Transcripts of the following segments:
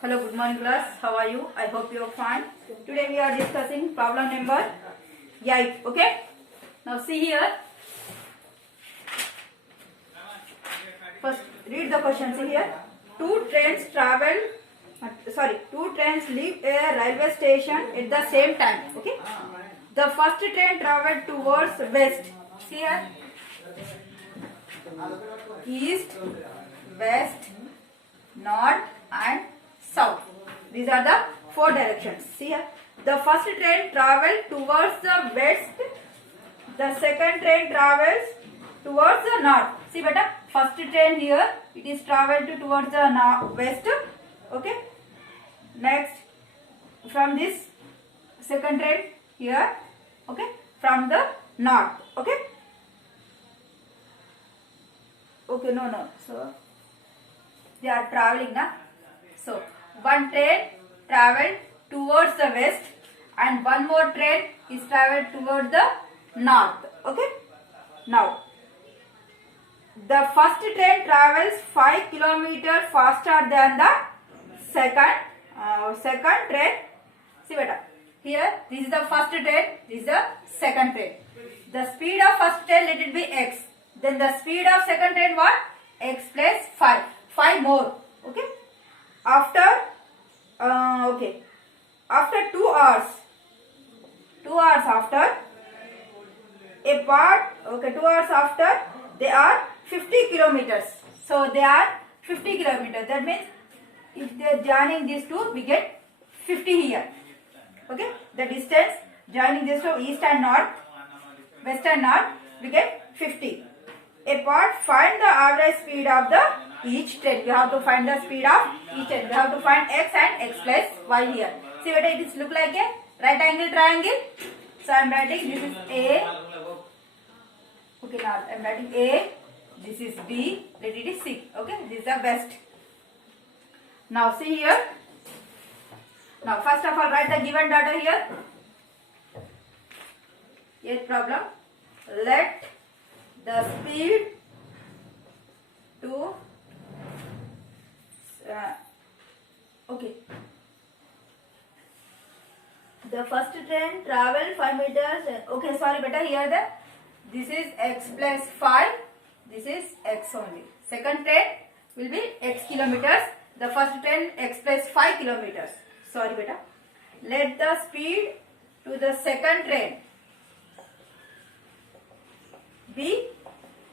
Hello, good morning class. How are you? I hope you are fine. Today we are discussing problem number 8. Okay. Now see here. First read the question. See here. Two trains leave a railway station at the same time. Okay. The first train traveled towards west. See here. East, west, north and south. These are the four directions. See here. The first train travels towards the west. The second train travels towards the north. See beta. First train here, it is traveled towards the west. Okay. Next, from this second train here. Okay. From the north. Okay. Okay. No. So they are traveling now. So one train traveled towards the west and one more train is traveled towards the north. Okay. Now the first train travels 5 kilometers faster than the second train. See beta. Here this is the first train, this is the second train. The speed of first train, let it be x. Then the speed of second train what? X plus 5. 5 more. Okay. After 2 hours. 2 hours after. 2 hours after they are 50 kilometers. So they are 50 kilometers. That means if they are joining these two, we get 50 here. Okay. The distance joining these two, east and north, west and north, we get 50. Apart, find the average speed of the each train. We have to find the speed of each train. We have to find x and x plus y here. See what it is look like a right angle triangle. So I am writing this is A. Okay, now I am writing A. This is B. Let it is C. Okay, this is the west. Now see here. Now first of all write the given data here. Eighth problem. Let the speed to the first train travel 5 meters. Okay, sorry beta, here this is x plus 5. This is x only. Second train will be x kilometers. The first train x plus 5 kilometers. Sorry beta. Let the speed to the second train be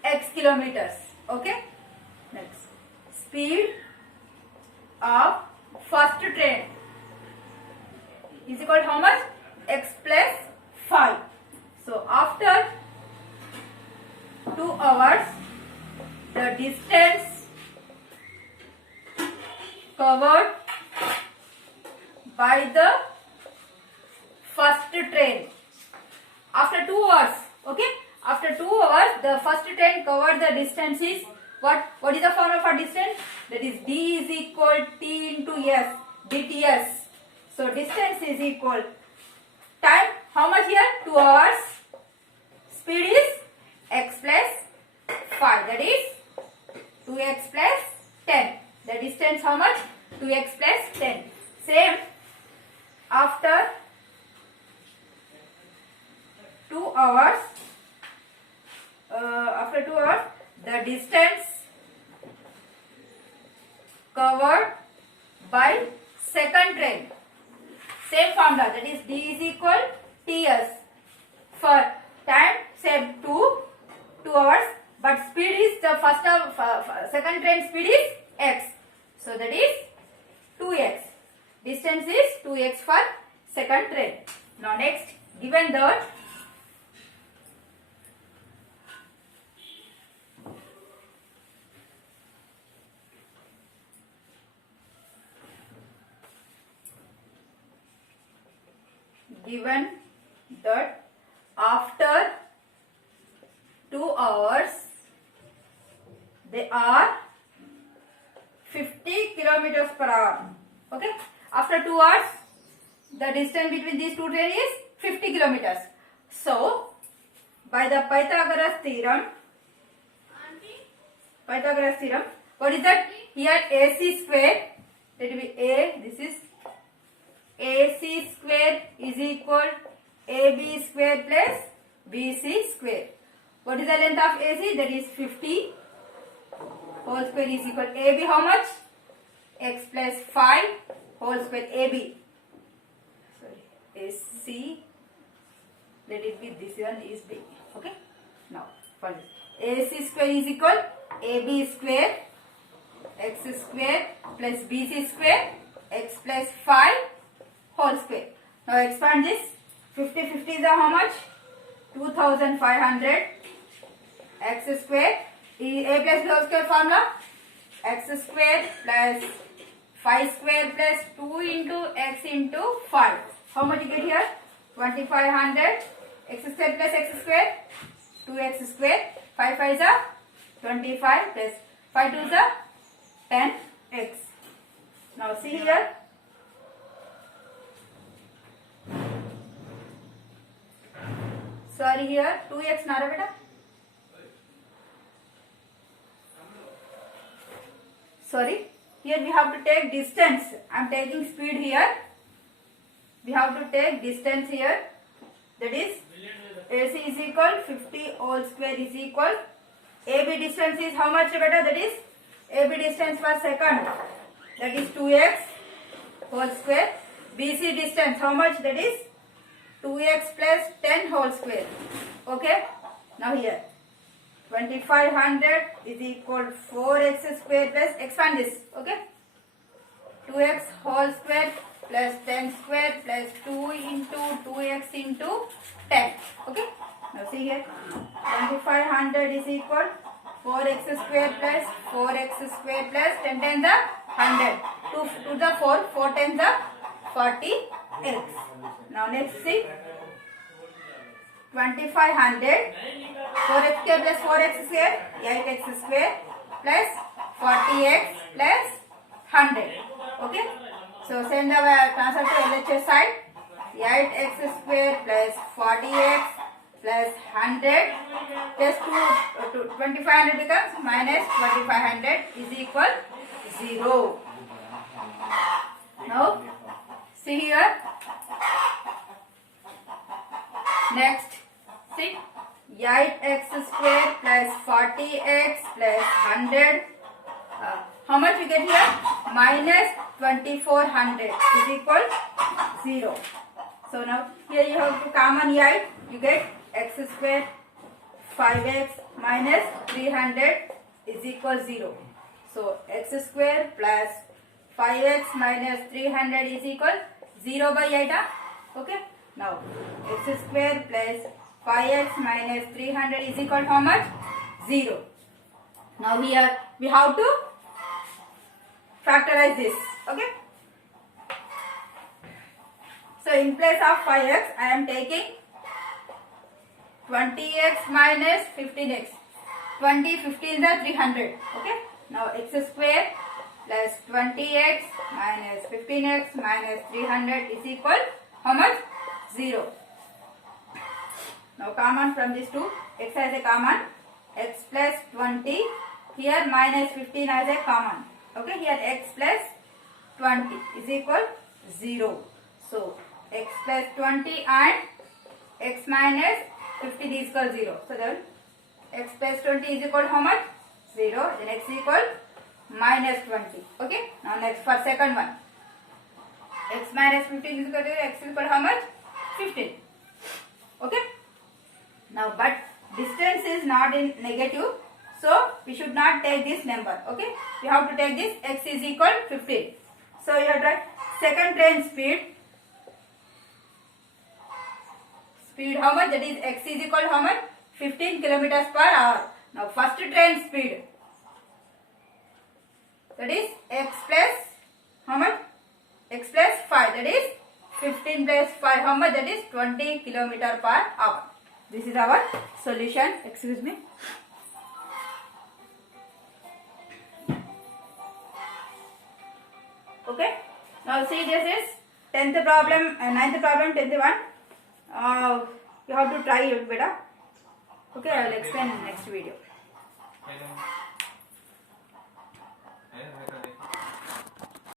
x kilometers. Okay. Next, speed of first train is equal to how much? X plus 5. So after 2 hours, the distance covered by the first train. After 2 hours, okay. After 2 hours, the first train covered the distance is what? What is the formula for distance? That is d is equal t into s, dts. So distance is equal time. How much here? 2 hours. Speed is x plus 5. That is 2x plus 10. The distance how much? 2x plus 10. Same. After 2 hours. The distance covered by second train. Same formula, that is d is equal ts. For time same 2 hours, but speed is the second train speed is x. So that is 2x. Distance is 2x for second train. Now next, given that after 2 hours they are 50 kilometers per hour. Okay. After 2 hours, the distance between these two trains is 50 kilometers. So, by the Pythagoras theorem, what is that? here AC square, that will be A, this is AC square is equal AB square plus BC square. What is the length of AC? That is 50 whole square is equal AB how much? X plus 5 whole square AB. Sorry, AC, let it be this one is B. Okay. Now for this, AC square is equal AB square X square plus BC square X plus 5 whole square. Now expand this. 50 50 is how much? 2500 x square. A plus B whole square formula. X square plus 5 square plus 2 into x into 5. How much you get here? 2500 x square plus x square 2x square. 5 5 is 25 plus 5 2 is 10x. Now see here. Sorry, here 2x nara beta. Sorry, here we have to take distance. I am taking speed here. We have to take distance here. That is AC is equal 50 whole square is equal. AB distance is how much beta? That is AB distance per second. That is 2x whole square. BC distance how much? That is 2x plus 10 whole square. Okay. Now here 2500 is equal 4x square plus expand this. Okay. 2x whole square plus 10 square plus 2 into 2x into 10. Okay. Now see here 2500 is equal 4x square plus 4x square plus 10 times the 100. 2 to the 4, 4 times the 40x. Now next see 2500 4x square plus 4x square 8x square plus 40x plus 100. Okay. So send the transfer to LHS side. 8x square plus 40x plus 100 plus 2500 becomes minus 2500 is equal 0. Now see here. Next see 8x square plus 40x plus 100. How much we get here? Minus 2400 is equal 0. So now here you have to common 8. You get x square 5x minus 300 is equal 0. So x square plus 5x minus 300 is equal 0 by 8. Okay. Now x square plus 5x minus 300 is equal to how much? 0. Now here we have to factorize this. Okay. So in place of 5x I am taking 20x minus 15x. 20, 15 is 300. Okay. Now x square plus 20x minus 15x minus 300 is equal how much? 0. Now common from these two, x as a common, x plus 20, here minus 15 as a common. Okay, here x plus 20 is equal 0. So x plus 20 and x minus 15 is equal 0. So then x plus 20 is equal to how much? 0. Then x is equal minus 20. Okay. Now next for second one. X minus 15 is equal to x is equal to how much? 15. Okay. Now but distance is not in negative. So we should not take this number. Okay. We have to take this x is equal 15. So you have to write second train speed. Speed how much? That is x is equal to how much? 15 kilometers per hour. Now first train speed. That is x plus how much? X plus 5. That is 15 plus 5. How much? That is 20 kilometer per hour. This is our solution. Excuse me. Okay. Now see, this is 10th problem, 9th problem, 10th one. You have to try it better. Okay, I will explain in next video.